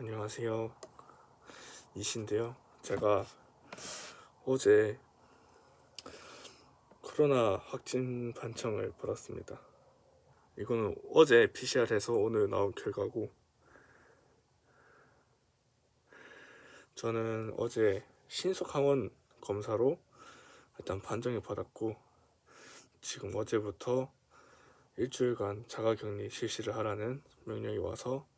안녕하세요. 이신데요. 제가 어제 코로나 확진 판정을 받았습니다. 이거는 어제 PCR해서 오늘 나온 결과고 저는 어제 신속항원 검사로 일단 판정을 받았고 지금 어제부터 일주일간 자가격리 실시를 하라는 명령이 와서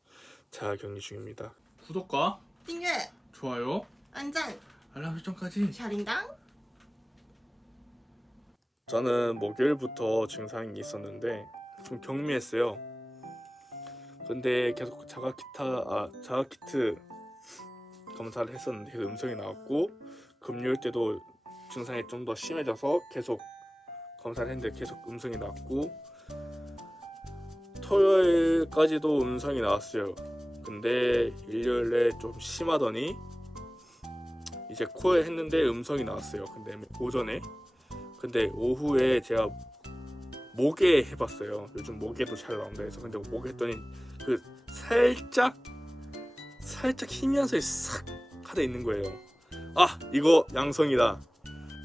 자가격리 중입니다. 구독과 띵해 좋아요 안전 알람 설정까지 샤링당. 저는 목요일부터 증상이 있었는데 좀 경미했어요. 근데 계속 자가 기타 아 자가 키트 검사를 했었는데 음성이 나왔고 금요일 때도 증상이 좀 더 심해져서 계속 검사를 했는데 계속 음성이 나왔고 토요일까지도 음성이 나왔어요. 근데 일요일에 좀 심하더니 이제 코에 했는데 음성이 나왔어요. 근데 오전에 근데 오후에 제가 목에 해봤어요. 요즘 목에도 잘 나온다 해서 근데 목에 했더니 그 살짝 살짝 힘이 한 소리 싹 하다 있는 거예요. 아 이거 양성이다.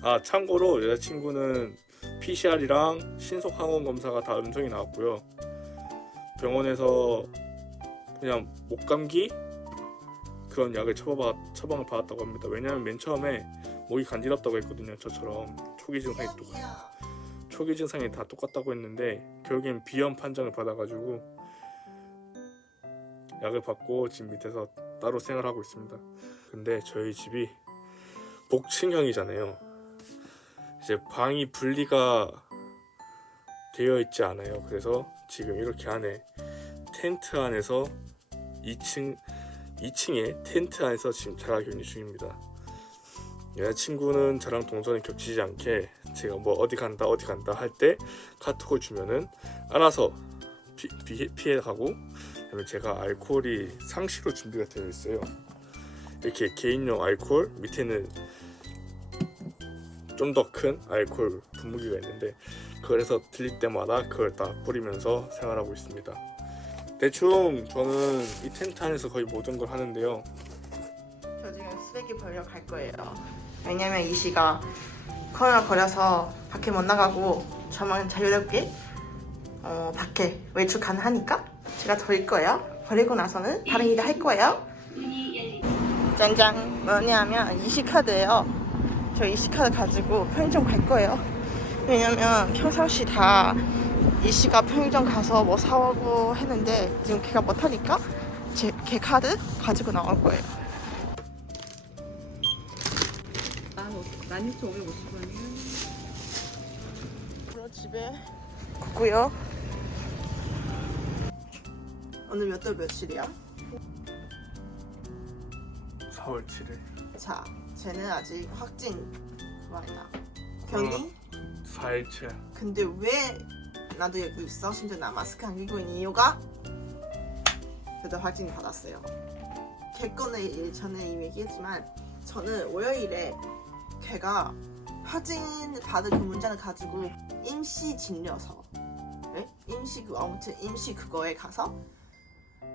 아 참고로 여자친구는 PCR이랑 신속 항원 검사가 다 음성이 나왔고요. 병원에서 그냥 목감기 그런 약을 처방 처방을 받았다고 합니다. 왜냐하면 맨 처음에 목이 간지럽다고 했거든요. 저처럼 초기 증상이 똑 초기 증상이 다 똑같다고 했는데 결국엔 비염 판정을 받아가지고 약을 받고 집 밑에서 따로 생활하고 있습니다. 근데 저희 집이 복층형이잖아요. 이제 방이 분리가 되어 있지 않아요. 그래서 지금 이렇게 안에 텐트 안에서 2층 2층에 텐트 안에서 지금 자가 격리 중입니다. 여자친구는 저랑 동선이 겹치지 않게 제가 뭐 어디 간다 어디 간다 할 때 카톡을 주면은 알아서 피, 피, 피해 가고 그다음에 제가 알코올이 상시로 준비가 되어 있어요. 이렇게 개인용 알코올 밑에는 좀 더 큰 알코올 분무기가 있는데 그래서 들릴 때마다 그걸 다 뿌리면서 생활하고 있습니다. 대충 저는 이 텐트 안에서 거의 모든 걸 하는데요. 저 지금 쓰레기 버리러 갈 거예요. 왜냐면 이 씨가 코로나 걸려서 밖에 못 나가고 저만 자유롭게 어, 밖에 외출 가능하니까 제가 버릴 거예요. 버리고 나서는 다른 일을 할 거예요. 짠짠 뭐냐면 이시카드예요. 저 이시카드 가지고 편의점 갈 거예요. 왜냐면 평상시 다 이씨가 편의점 가서 뭐 사오고 했는데 지금 걔가 못하니까 제, 걔 카드 가지고 나올 거예요. 16,550원이요. 그럼 집에 갔고요. 오늘 몇월 며칠이야? 4월 7일 자, 쟤는 아직 확진 그거 아니야. 격리? 4일째 근데 왜 나도 여기 있어? 심지어 나 마스크 안 끼고 있는 이유가 그래도 확진 받았어요. 일- 전에 이미 얘기했지만 저는 월요일에 걔가 확진 받은 그 문자를 가지고 임시 진료소, 네? 임시 그 아무튼 임시 그거에 가서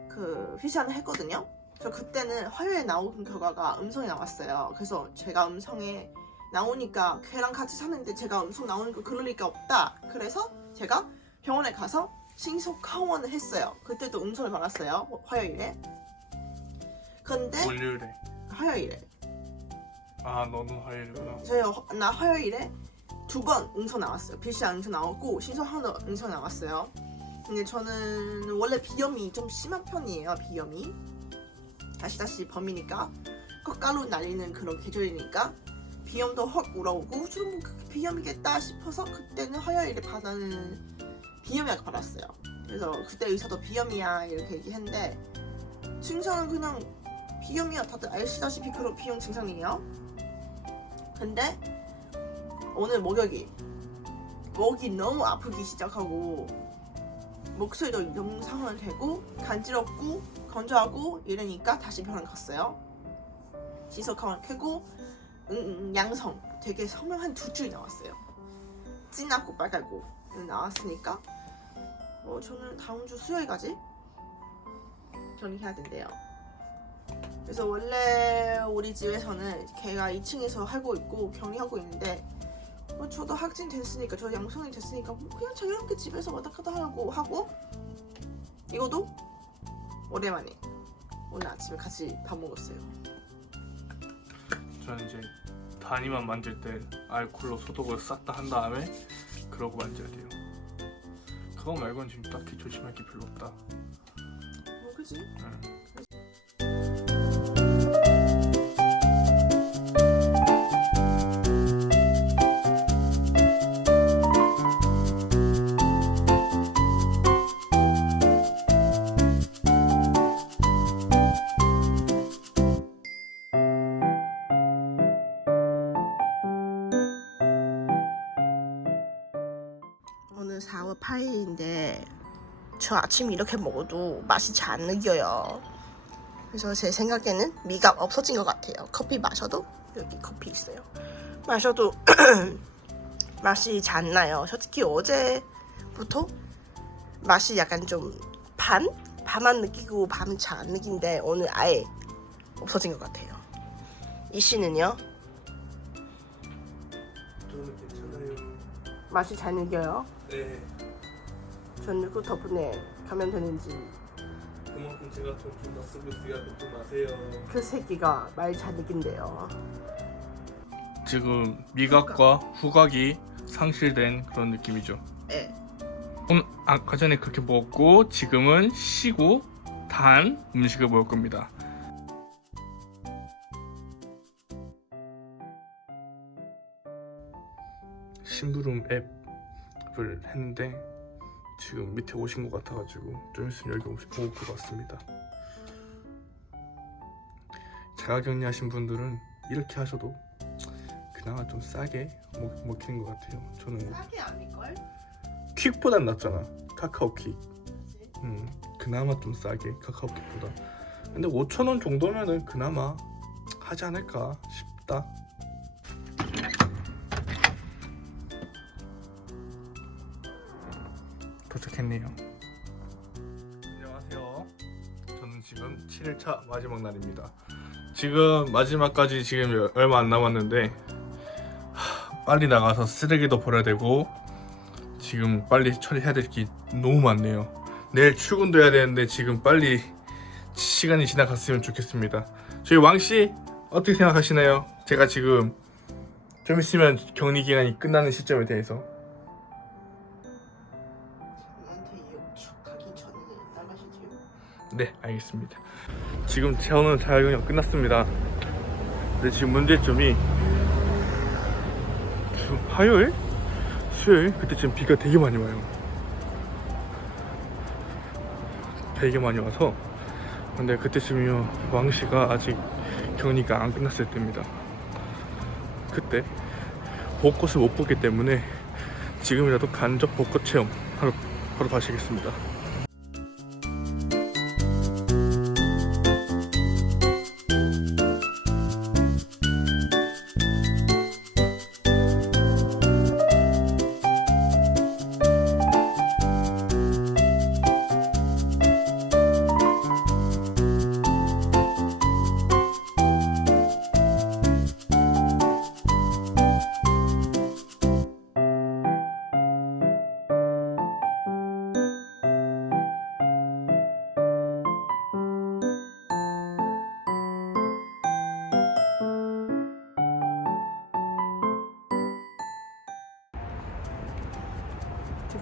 그 PCR 했거든요. 저 그때는 화요일에 나온 결과가 음성이 나왔어요. 그래서 제가 음성에 나오니까 걔랑 같이 사는데 제가 음성 나오니까 그럴 리가 없다. 그래서 제가 병원에 가서 신속 항원을 했어요. 그때도 음성을 받았어요. 화요일에. 근데 월요일에 화요일에 아 너는 화요일이구나 저희 화- 나 화요일에 두번 음성 나왔어요. PCR 음성 나왔고 신속 항원 음성 나왔어요. 근데 저는 원래 비염이 좀 심한 편이에요. 비염이 아시다시피 범이니까 꽃가루 날리는 그런 계절이니까 비염도 확 올라오고 좀 비염이겠다 싶어서 그때는 화요일에 받아는 비염약 받았어요. 그래서 그때 의사도 비염이야 이렇게 얘기했는데 증상은 그냥 비염이야. 다들 아시다시피 그런 비염 증상이에요. 근데 오늘 목욕이 목이 너무 아프기 시작하고 목소리도 영상을 되고 간지럽고 건조하고 이러니까 다시 병원 갔어요. 시속함을 켜고 음, 음, 양성 되게 성명 한두 줄 나왔어요. 진하고 빨갛고 나왔으니까 어, 저는 다음 주 수요일까지 정리해야 된대요. 그래서 원래 우리 집에서는 걔가 2층에서 하고 있고 격리하고 있는데 뭐 저도 학진 됐으니까 저 양성이 됐으니까 뭐 그냥 자유롭게 집에서 왔다 갔다 하고 하고 이것도 오랜만에 오늘 아침에 같이 밥 먹었어요. 저는 이제 다니만 만질 때 알콜로 소독을 싹 다 한 다음에 그러고 만져야 돼요. 그거 말고는 지금 딱히 조심할 게 별로 없다. 뭐 그지? 응. 4월 8일인데 저 아침 이렇게 먹어도 맛이 잘 안 느껴요. 그래서 제 생각에는 미가 없어진 것 같아요. 커피 마셔도 여기 커피 있어요. 마셔도 맛이 잘 안 나요. 솔직히 어제부터 맛이 약간 좀 반? 반만 느끼고 반은 잘 안 느낀데 오늘 아예 없어진 것 같아요. 이 씨는요? 맛이 잘 느껴요. 네. 전 누구 덕분에 감염되는지 그만큼 제가 돈 좀 더 쓰고 있으니까 걱정 마세요. 그 새끼가 말잘 느낀대요. 지금 미각과 후각이 상실된 그런 느낌이죠. 예. 오늘 아까 전에 그렇게 먹었고 지금은 쉬고 단 음식을 먹을 겁니다. 심부름 앱 을 했는데 지금 밑에 오신 것 같아가지고 좀 있으면 여기 오실 것 같습니다. 자가격리 하신 분들은 이렇게 하셔도 그나마 좀 싸게 먹, 먹히는 것 같아요. 저는 싸게 아닐걸? 퀵보단 낫잖아 카카오 퀵 음, 그나마 좀 싸게 카카오 퀵보다 근데 5천원 정도면은 그나마 하지 않을까 싶다 도착했네요 안녕하세요 저는 지금 7일차 마지막 날입니다 지금 마지막까지 지금 얼마 안 남았는데 하, 빨리 나가서 쓰레기도 버려야 되고 지금 빨리 처리해야 될 게 너무 많네요. 내일 출근도 해야 되는데 지금 빨리 시간이 지나갔으면 좋겠습니다. 저희 왕씨 어떻게 생각하시나요? 제가 지금 좀 있으면 격리 기간이 끝나는 시점에 대해서 네 알겠습니다. 지금 저는 자율경영 끝났습니다. 근데 지금 문제점이 지금 화요일, 수요일 그때쯤 비가 되게 많이 와요. 되게 많이 와서 근데 그때쯤이면 왕 씨가 아직 격리가 안 끝났을 때입니다. 그때 벚꽃을 못 보기 때문에 지금이라도 간접 벚꽃 체험 하러, 하러 가시겠습니다.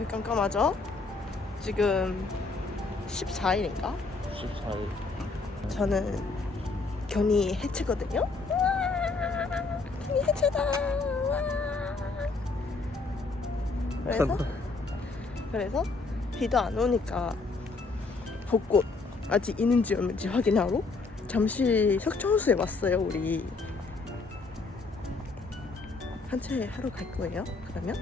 깜깜하죠? 지금 14일인가? 14일 저는 견이 해체거든요. 우와, 견이 해체다. 우와. 그래서 그래서 비도 안 오니까 벚꽃 아직 있는지 없는지 확인하러 잠시 석촌호수에 왔어요 우리 산책 하러 갈 거예요. 그러면